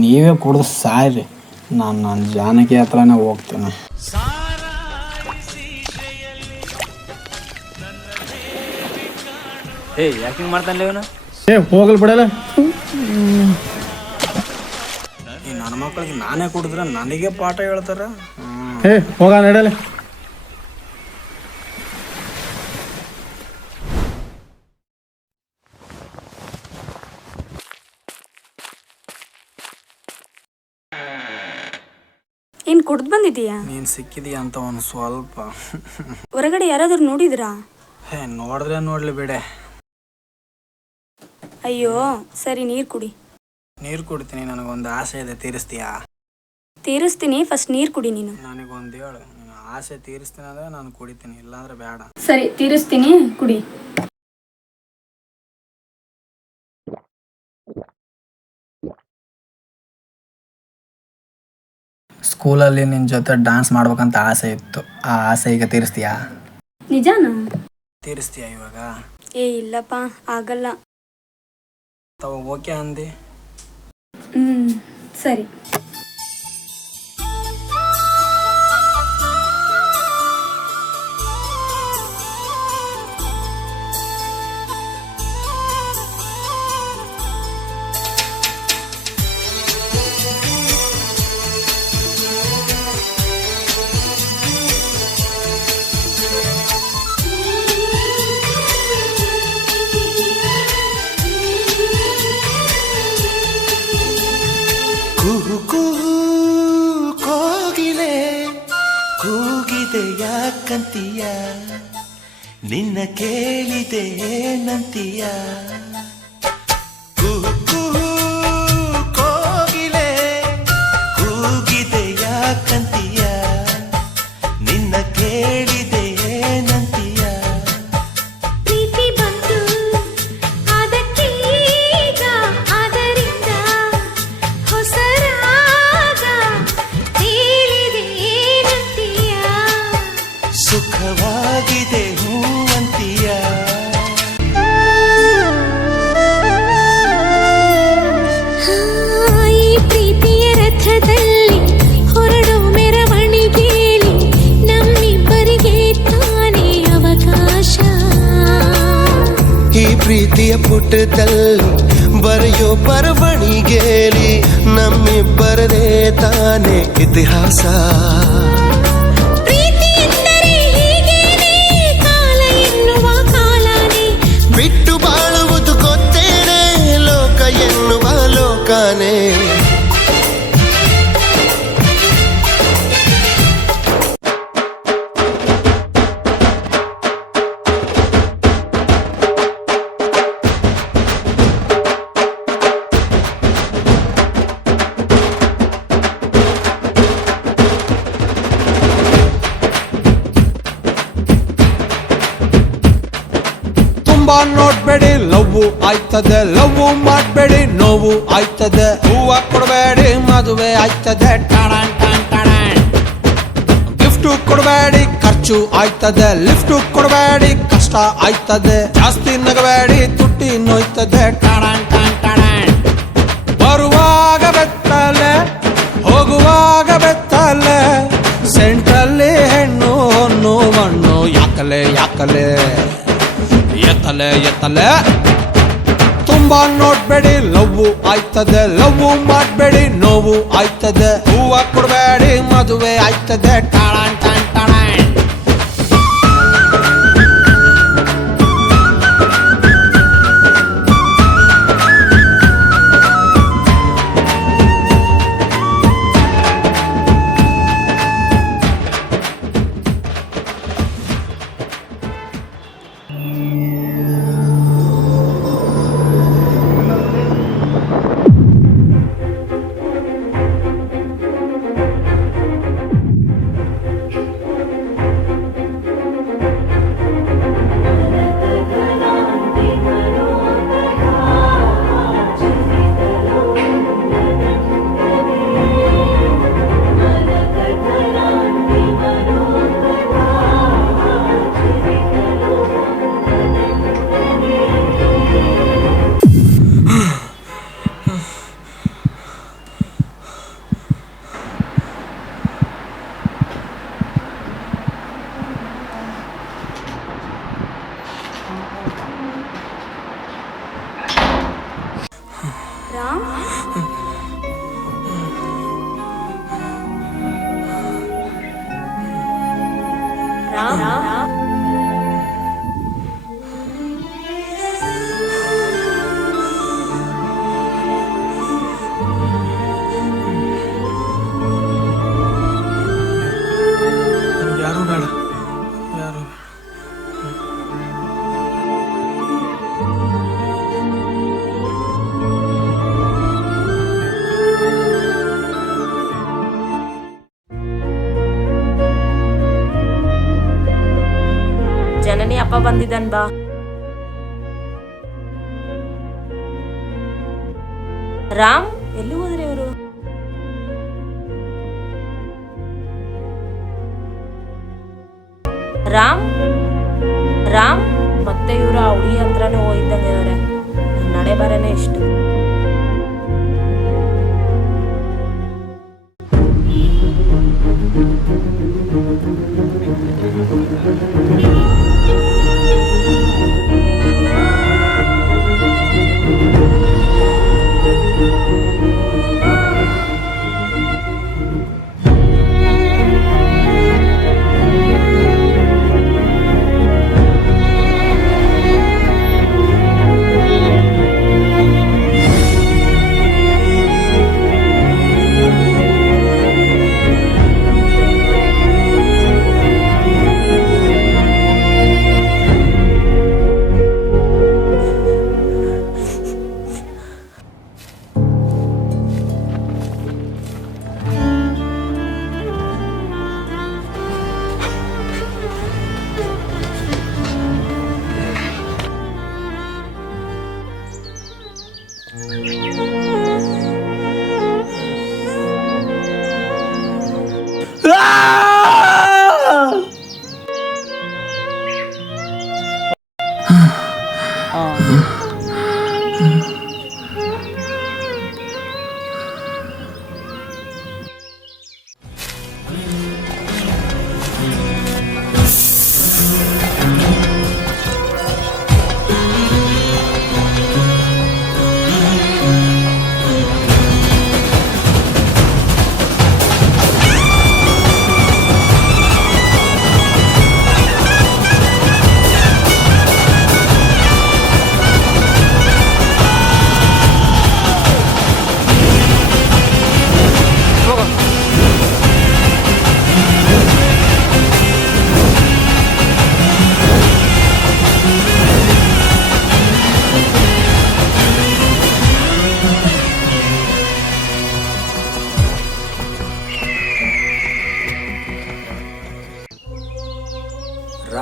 ನೀವೇ ಕುಡ್ದು ಸಾಯ್ರಿ, ನಾನು ನನ್ನ ಜಾನಕಿ ಹತ್ರನೇ ಹೋಗ್ತೇನೆ. ಯಾಕೆ ಹಿಂಗೆ ಮಾಡ್ತಾನೆ ಇವನು? ಹೋಗಲ್ ಬಿಡಲ್ಲ. ಈ ನನ್ನ ಮಕ್ಕಳಿಗೆ ನಾನೇ ಕುಡಿದ್ರೆ ನನಗೆ ಪಾಠ ಹೇಳ್ತಾರ. ಹೋಗ ನಡಲೆ. ಏನ್ ಕುಡ್ದು ಬಂದಿದೀಯಾ? ನೀನು ಸಿಕ್ಕಿದೀಯ ಅಂತ ಒಂದು ಸ್ವಲ್ಪ. ಹೊರಗಡೆ ಯಾರಾದ್ರೂ ನೋಡಿದ್ರಾ? ನೋಡಿದ್ರೆ ನೋಡ್ಲಿ ಬಿಡೆ. ಅಯ್ಯೋ ಸರಿ, ನೀರು ಕುಡಿ. ನೀರು ಕುಡಿತೀನಿ, ನನಗೊಂದು ಆಸೆ ಇದೆ, ತೀರಿಸ್ತೀಯಾ? ತೀರಿಸ್ತೀನಿ, ಫಸ್ಟ್ ನೀರು ಕುಡಿ ನೀನು. ನನಗೊಂದು ಹೇಳು, ನೀನು ಆಸೆ ತೀರಿಸ್ತೀನಿ ಅಂದರೆ ನಾನು ಕುಡಿತೀನಿ, ಇಲ್ಲಾಂದ್ರೆ ಬೇಡ. ಸರಿ, ತೀರಿಸ್ತೀನಿ, ಕುಡಿ. ಸ್ಕೂಲಲ್ಲಿ ನಿನ್ನ ಜೊತೆ ಡ್ಯಾನ್ಸ್ ಮಾಡ್ಬೇಕಂತ ಆಸೆ ಇತ್ತು, ಆ ಆಸೆ ಈಗ ತೀರಿಸ್ತೀಯಾ? ನಿಜಾನಾ? ತೀರಿಸ್ತೀಯಾ ಇವಾಗ? ಇಲ್ಲಪ್ಪ, ಆಗಲ್ಲ. ಓಕೆ ಅಂದಿ? ಸರಿ. ಕುಹು ಕುಹು ಕೋಗಿಲೆ ಕೂಗಿದೆ ಯಾಕಂತೀಯ, ನಿನ್ನ ಕೇಳಿದೆ ಏನಂತೀಯ. ಕುಹು ಕುಹು ಕೋಗಿಲೆ ಕೂಗಿದೆ ಯಾಕಂತೀಯ, ನಿನ್ನ ಕೇಳಿದೆ ಏನಂತೀಯ. ಪ್ರೀತಿ ಬಂತು ಅದಕ್ಕೀಗ, ಅದರಿಂದ ಹೊಸರಾಗ ತಿಳಿದೆ ಏನಂತೀಯ. ಸುಖವಾಗಿದೆ ಹೂವಂತೀಯ. ಪುಟದಲ್ಲಿ ಬರೆಯೋ ಬರವಣಿಗೆಲಿ ನಮ್ಮಿಬ್ಬರದೇ ತಾನೇ ಇತಿಹಾಸ. ಬಿಟ್ಟು ಬಾಳುವುದು ಗೊತ್ತೇನೆ ಲೋಕ ಎನ್ನುವ ಲೋಕನೇ. ತುಂಬಾ ನೋಡ್ಬೇಡಿ ಲವ್ ಆಯ್ತದೆ, ಲವ್ ಮಾಡ್ಬೇಡಿ ನೋವು ಆಯ್ತದೆ. ಹೂವ ಕೊಡಬೇಡಿ ಮದುವೆ ಆಯ್ತದೆ, ಗಿಫ್ಟ್ ಕೊಡಬೇಡಿ ಖರ್ಚು ಆಯ್ತದೆ, ಲಿಫ್ಟ್ ಕೊಡಬೇಡಿ ಕಷ್ಟ ಆಯ್ತದೆ. ಜಾಸ್ತಿ ನಗಬೇಡಿ ತುಟ್ಟಿ ನೋಯ್ತದೆ. ಬರುವಾಗ ಬೆತ್ತಲೆ ಹೋಗುವಾಗ ಬೆತ್ತಲೆ, ಸೆಂಟ್ರಲ್ಲಿ ಹೆಣ್ಣು ಹೊನ್ನು ಮಣ್ಣು ಯಾಕಲೆ ಯಾಕಲೆ ಎತ್ತಲೆ ಎತ್ತಲೆ. ತುಂಬಾ ನೋಡ್ಬೇಡಿ ಲವ್ ಆಯ್ತದೆ, ಲವ್ ಮಾಡ್ಬೇಡಿ ನೋವು ಆಯ್ತದೆ. ಹೂವ ಕೊಡಬೇಡಿ ಮದುವೆ ಆಯ್ತದೆ. ಯಾರು ಬೇಡ, ಯಾರು ಜನನಿ ಅಪ್ಪ ಬಂದಿದ್ದಾನ್ ಬಾ. ರಾಮ್ ಎಲ್ಲಿ ಹೋದ್ರಿ ಇವರು? ರಾಮ್ ರಾಮ್ ಮತ್ತೆ ಇವರು ಆ ಹುಡುಗಿ ಹತ್ರನೇ ಹೋಗಿದ್ದಂಗೆ ಇದಾರೆ. ನಡೆ ಬರನೇ ಇಷ್ಟು.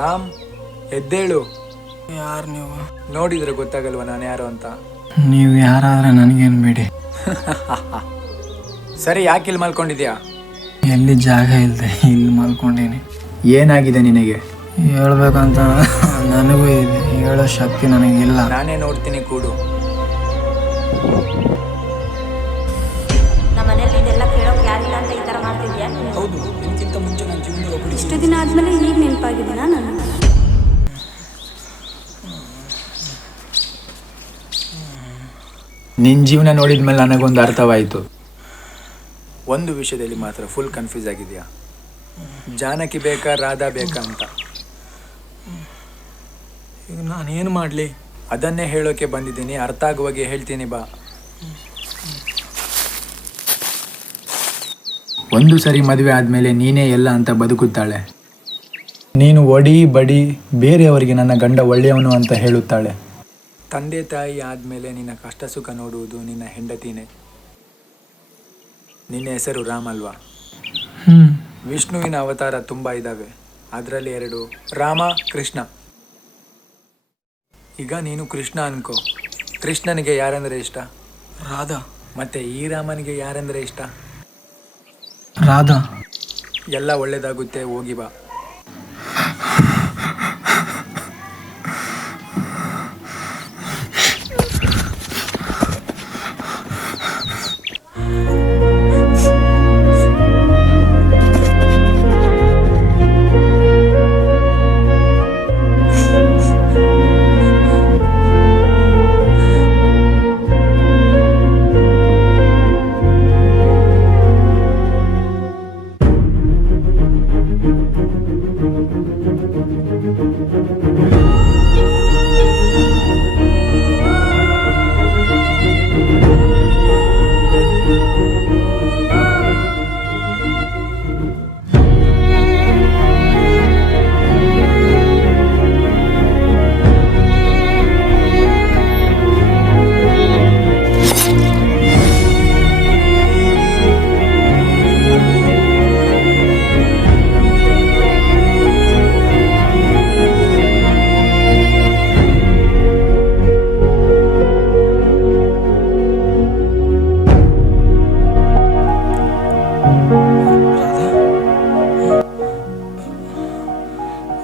ರಾಮ್, ಎದ್ದೇಳು. ಯಾರು ನೀವು? ನೋಡಿದ್ರೆ ಗೊತ್ತಾಗಲ್ವಾ ನಾನು ಯಾರು ಅಂತ? ನೀವು ಯಾರಾದ್ರೆ ನನಗೇನು ಬಿಡಿ. ಸರಿ, ಯಾಕೆ ಇಲ್ಲಿ ಮಲ್ಕೊಂಡಿದ್ಯಾ? ಎಲ್ಲಿ ಜಾಗ ಇಲ್ಲದೆ ಇಲ್ಲಿ ಮಲ್ಕೊಂಡೀನಿ. ಏನಾಗಿದೆ ನಿನಗೆ? ಹೇಳ್ಬೇಕಂತ ನನಗೂ ಇದೆ, ಹೇಳೋ ಶಕ್ತಿ ನನಗಿಲ್ಲ. ನಾನೇ ನೋಡ್ತೀನಿ, ಕೂಡು. ನಮ್ಮ ಮನೇಲಿ ಇದೆಲ್ಲ ಕೇಳೋಕೆ ಯಾರಿಲ್ಲ ಅಂತ ಈ ಥರ ಮಾಡ್ತಿದ್ಯಾ? ಹೌದು, ಇದಕ್ಕಿಂತ ಮುಂಚೆ ನನ್ನ ಜೀವನದಲ್ಲಿ ಒಬ್ಬಳು ಇಷ್ಟು ದಿನ ಆದಮೇಲೆ ಈಗ ನೆನಪಾಗಿದ್ದೀನಾ ನಾನು? ನಿನ್ನ ಜೀವನ ನೋಡಿದ್ಮೇಲೆ ನನಗೊಂದು ಅರ್ಥವಾಯಿತು. ಒಂದು ವಿಷಯದಲ್ಲಿ ಮಾತ್ರ ಫುಲ್ ಕನ್ಫ್ಯೂಸ್ ಆಗಿದೆಯಾ? ಜಾನಕಿ ಬೇಕಾ, ರಾಧಾ ಬೇಕಾ ಅಂತ. ಈಗ ನಾನೇನು ಮಾಡಲಿ? ಅದನ್ನೇ ಹೇಳೋಕೆ ಬಂದಿದ್ದೀನಿ, ಅರ್ಥ ಆಗುವಾಗೆ ಹೇಳ್ತೀನಿ ಬಾ. ಒಂದು ಸರಿ ಮದುವೆ ಆದಮೇಲೆ ನೀನೇ ಎಲ್ಲ ಅಂತ ಬದುಕುತ್ತಾಳೆ. ನೀನು ಒಡಿ ಬಡಿ ಬೇರೆಯವರಿಗೆ ನನ್ನ ಗಂಡ ಒಳ್ಳೆಯವನು ಅಂತ ಹೇಳುತ್ತಾಳೆ. ತಂದೆ ತಾಯಿ ಆದಮೇಲೆ ನಿನ್ನ ಕಷ್ಟ ಸುಖ ನೋಡುವುದು ನಿನ್ನ ಹೆಂಡತಿನೇ. ನಿನ್ನ ಹೆಸರು ರಾಮ್ ಅಲ್ವಾ? ವಿಷ್ಣುವಿನ ಅವತಾರ ತುಂಬ ಇದ್ದಾವೆ, ಅದರಲ್ಲಿ 2 ರಾಮ, ಕೃಷ್ಣ. ಈಗ ನೀನು ಕೃಷ್ಣ ಅನ್ಕೋ. ಕೃಷ್ಣನಿಗೆ ಯಾರಂದರೆ ಇಷ್ಟ? ರಾಧಾ. ಮತ್ತೆ ಈ ರಾಮನಿಗೆ ಯಾರಂದರೆ ಇಷ್ಟ? ರಾಧಾ. ಎಲ್ಲ ಒಳ್ಳೇದಾಗುತ್ತೆ, ಹೋಗಿ ಬಾ.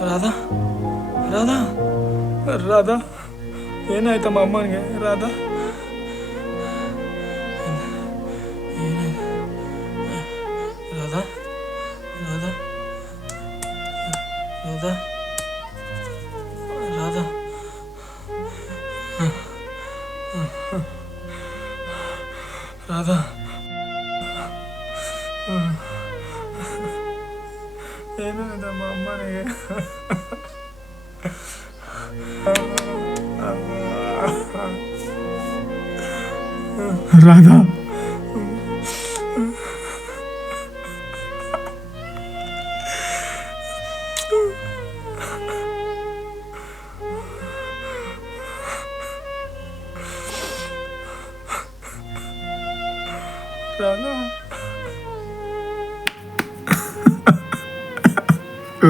ರಾಧಾ, ರಾಧಾ, ರಾಧಾ, ಏನಾಯ್ತಮ್ಮ ಅಮ್ಮನಿಗೆ? ರಾಧಾ, ರಾಧಾ, ರಾಧಾ, ರಾಧಾ, ರಾಧಾ, ರಾಧಾ, ಏನಾಯ್ತಮ್ಮ ಅಮ್ಮನಿಗೆ? ರಾಧಾ,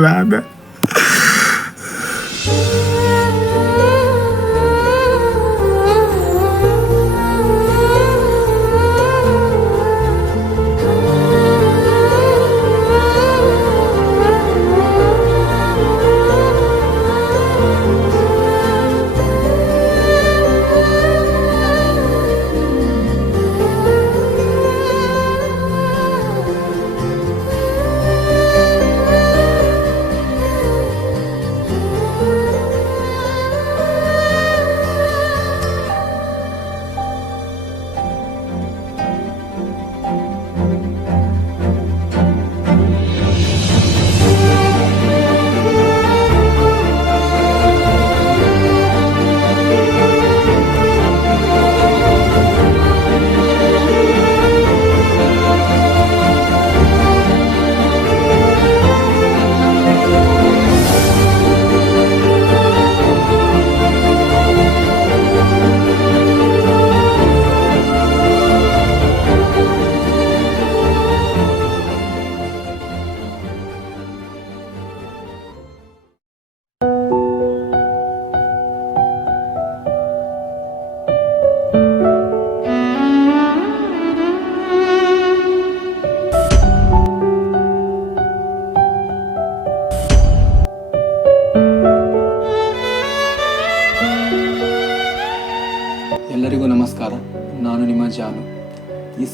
ರಾಧಾ,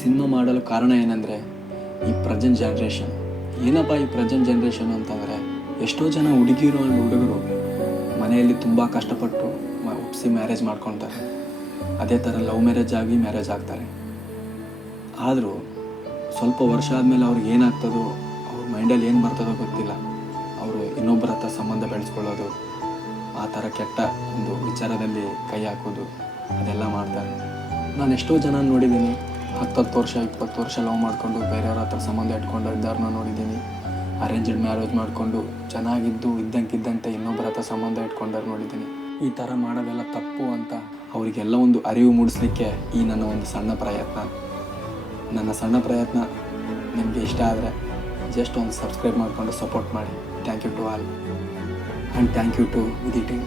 ಸಿನಿಮಾ ಮಾಡಲು ಕಾರಣ ಏನಂದರೆ ಈ ಪ್ರೆಸೆಂಟ್ ಜನ್ರೇಷನ್. ಏನಪ್ಪ ಈ ಪ್ರೆಸೆಂಟ್ ಜನ್ರೇಷನ್ ಅಂತಂದರೆ, ಎಷ್ಟೋ ಜನ ಹುಡುಗಿರು ಅಂಡ್ ಹುಡುಗರು ಮನೆಯಲ್ಲಿ ತುಂಬ ಕಷ್ಟಪಟ್ಟು ಒಪ್ಪಿಸಿ ಮ್ಯಾರೇಜ್ ಮಾಡ್ಕೊತಾರೆ. ಅದೇ ಥರ ಲವ್ ಮ್ಯಾರೇಜ್ ಆಗಿ ಮ್ಯಾರೇಜ್ ಆಗ್ತಾರೆ. ಆದರೂ ಸ್ವಲ್ಪ ವರ್ಷ ಆದಮೇಲೆ ಅವ್ರಿಗೆ ಏನಾಗ್ತದೋ, ಅವ್ರ ಮೈಂಡಲ್ಲಿ ಏನು ಬರ್ತದೋ ಗೊತ್ತಿಲ್ಲ, ಅವರು ಇನ್ನೊಬ್ಬರ ಹತ್ರ ಸಂಬಂಧ ಬೆಳೆಸ್ಕೊಳ್ಳೋದು, ಆ ಥರ ಕೆಟ್ಟ ಒಂದು ವಿಚಾರದಲ್ಲಿ ಕೈ ಹಾಕೋದು, ಅದೆಲ್ಲ ಮಾಡ್ತಾರೆ. ನಾನು ಎಷ್ಟೋ ಜನ ನೋಡಿದ್ದೀನಿ, 10 ವರ್ಷ 20 ವರ್ಷ ಲವ್ ಮಾಡಿಕೊಂಡು ಬೇರೆಯವ್ರ ಹತ್ರ ಸಂಬಂಧ ಇಟ್ಕೊಂಡು ಇದ್ದಾರನ್ನ ನೋಡಿದ್ದೀನಿ. ಅರೇಂಜ್ಡ್ ಮ್ಯಾರೇಜ್ ಮಾಡಿಕೊಂಡು ಚೆನ್ನಾಗಿದ್ದು ಇದ್ದಂತೆ ಇನ್ನೊಬ್ಬರ ಹತ್ರ ಸಂಬಂಧ ಇಟ್ಕೊಂಡವ್ರು ನೋಡಿದ್ದೀನಿ. ಈ ಥರ ಮಾಡೋದೆಲ್ಲ ತಪ್ಪು ಅಂತ ಅವರಿಗೆಲ್ಲ ಒಂದು ಅರಿವು ಮೂಡಿಸ್ಲಿಕ್ಕೆ ಈ ನನ್ನ ಒಂದು ಸಣ್ಣ ಪ್ರಯತ್ನ. ನನ್ನ ಸಣ್ಣ ಪ್ರಯತ್ನ ನಿಮಗೆ ಇಷ್ಟ ಆದರೆ ಜಸ್ಟ್ ಒಂದು ಸಬ್ಸ್ಕ್ರೈಬ್ ಮಾಡಿಕೊಂಡು ಸಪೋರ್ಟ್ ಮಾಡಿ. Thank you to all and thank you to ವಿದಿಟಿಂಗ್.